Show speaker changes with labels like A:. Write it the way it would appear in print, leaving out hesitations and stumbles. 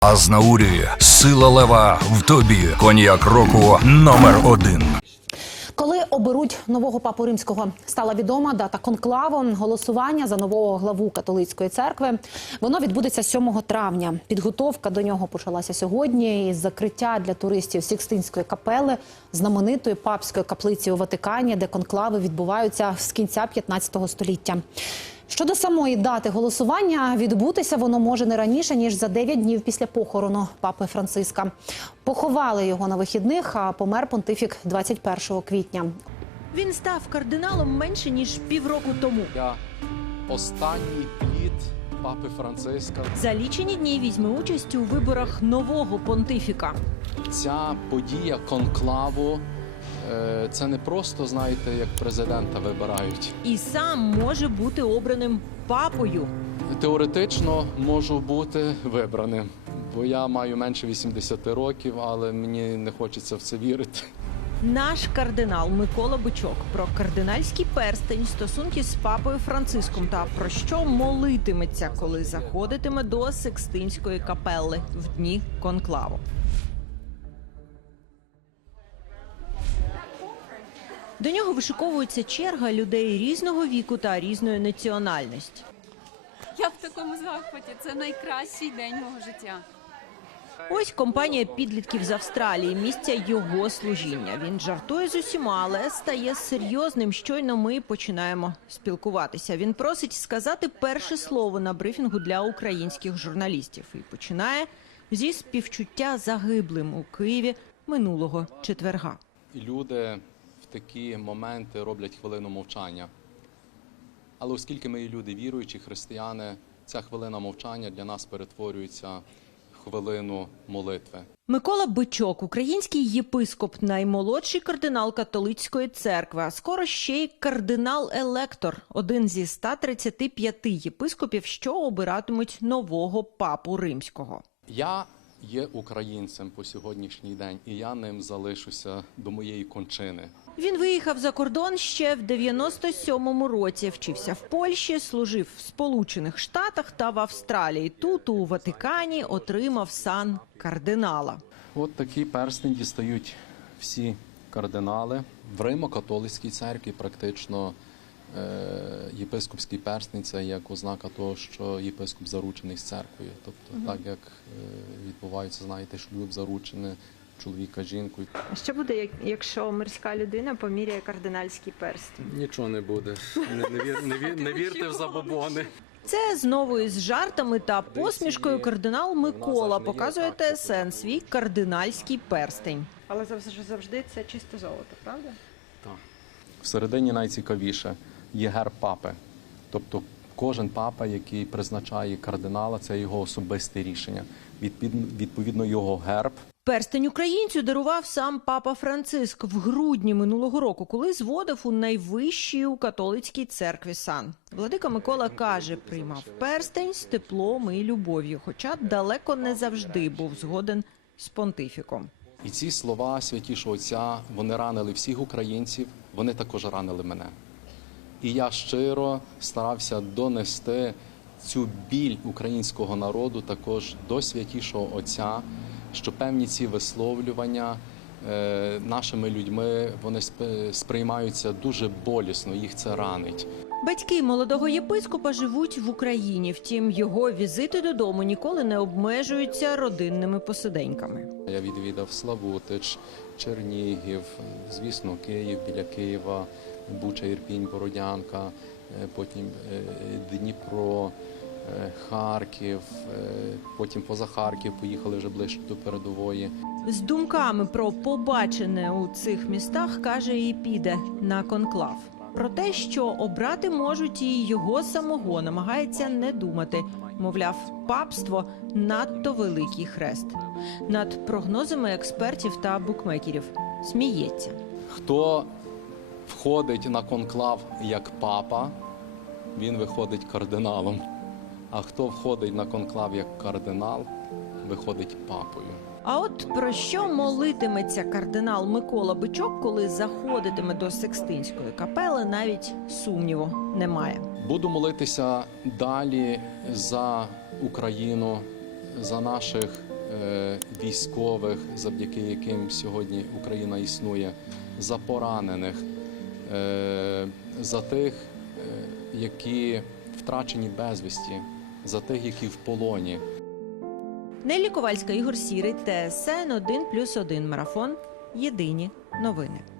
A: Азнаурі. Сила лева в тобі. Коньяк року номер 1.
B: Коли оберуть нового папу римського, стала відома дата конклаву, голосування за нового главу католицької церкви. Воно відбудеться 7 травня. Підготовка до нього почалася сьогодні із закриття для туристів Сікстинської капели, знаменитої папської каплиці у Ватикані, де конклави відбуваються з кінця 15 століття. Щодо самої дати голосування, відбутися воно може не раніше, ніж за 9 днів після похорону папи Франциска. Поховали його на вихідних, а помер понтифік 21 квітня.
C: Він став кардиналом менше, ніж півроку тому.
D: Я останній плід папи Франциска.
C: За лічені дні візьме участь у виборах нового понтифіка.
D: Ця подія конклаву – це не просто, знаєте, як президента вибирають.
C: І сам може бути обраним папою.
D: Теоретично можу бути вибраним, бо я маю менше 80 років, але мені не хочеться в це вірити.
C: Наш кардинал Микола Бичок про кардинальський перстень, стосунки з папою Франциском та про що молитиметься, коли заходитиме до Сикстинської капели в дні конклаву. До нього вишиковується черга людей різного віку та різної національності.
E: Я в такому захваті. Це найкращий день мого життя.
C: Ось компанія підлітків з Австралії, місця його служіння. Він жартує з усіма, але стає серйозним. Щойно ми починаємо спілкуватися. Він просить сказати перше слово на брифінгу для українських журналістів. І починає зі співчуття загиблим у Києві минулого четверга.
D: Люди в такі моменти роблять хвилину мовчання. Але оскільки ми є люди віруючі, християни, ця хвилина мовчання для нас перетворюється в хвилину молитви.
C: Микола Бичок – український єпископ, наймолодший кардинал католицької церкви, а скоро ще й кардинал-електор – один зі 135 єпископів, що обиратимуть нового папу римського.
D: Я є українцем по сьогоднішній день, і я ним залишуся до моєї кончини.
C: Він виїхав за кордон ще в 97-му році, вчився в Польщі, служив в Сполучених Штатах та в Австралії. Тут, у Ватикані, отримав сан кардинала.
D: От такий перстень дістають всі кардинали. В Римо-католицькій церкві практично єпископський перстень – це як ознака того, що єпископ заручений з церквою. Тобто так, як відбувається, знаєте, шлюб заручений чоловіка з жінкою.
F: А що буде, якщо мирська людина поміряє кардинальський перстень?
D: Нічого не буде. Не вірте в забобони.
C: Це знову із жартами та посмішкою кардинал Микола показує ТСН свій кардинальський перстень.
F: Але завжди це чисте золото, правда?
D: Так. Всередині найцікавіше є герб папи. Тобто кожен папа, який призначає кардинала, це його особисте рішення. Відповідно, його герб.
C: Перстень українцю дарував сам папа Франциск в грудні минулого року, коли зводив у найвищій у католицькій церкві сан. Владика Микола каже, приймав перстень з теплом і любов'ю, хоча далеко не завжди був згоден з понтифіком.
D: І ці слова Святішого Отця, вони ранили всіх українців, вони також ранили мене. І я щиро старався донести цю біль українського народу також до Святішого Отця, що певні ці висловлювання нашими людьми, вони сприймаються дуже болісно, їх це ранить.
C: Батьки молодого єпископа живуть в Україні, втім його візити додому ніколи не обмежуються родинними посиденьками.
D: Я відвідав Славутич, Чернігів, звісно, Київ, біля Києва, Буча, Ірпінь, Бородянка, потім Дніпро, Харків, потім поза Харків, поїхали вже ближче до передової.
C: З думками про побачене у цих містах, каже, і піде на конклав. Про те, що обрати можуть і його самого, намагається не думати. Мовляв, папство – надто великий хрест. Над прогнозами експертів та букмекерів сміється.
D: Хто входить на конклав як папа, він виходить кардиналом. А хто входить на конклав як кардинал, виходить папою.
C: А от про що молитиметься кардинал Микола Бичок, коли заходитиме до Сикстинської капели, навіть сумніву немає.
D: Буду молитися далі за Україну, за наших військових, завдяки яким сьогодні Україна існує, за поранених, за тих, які втрачені безвісті, за тих, які в полоні.
C: Неллі Ковальська, Ігор Сірий, ТСН 1+1 марафон. Єдині новини.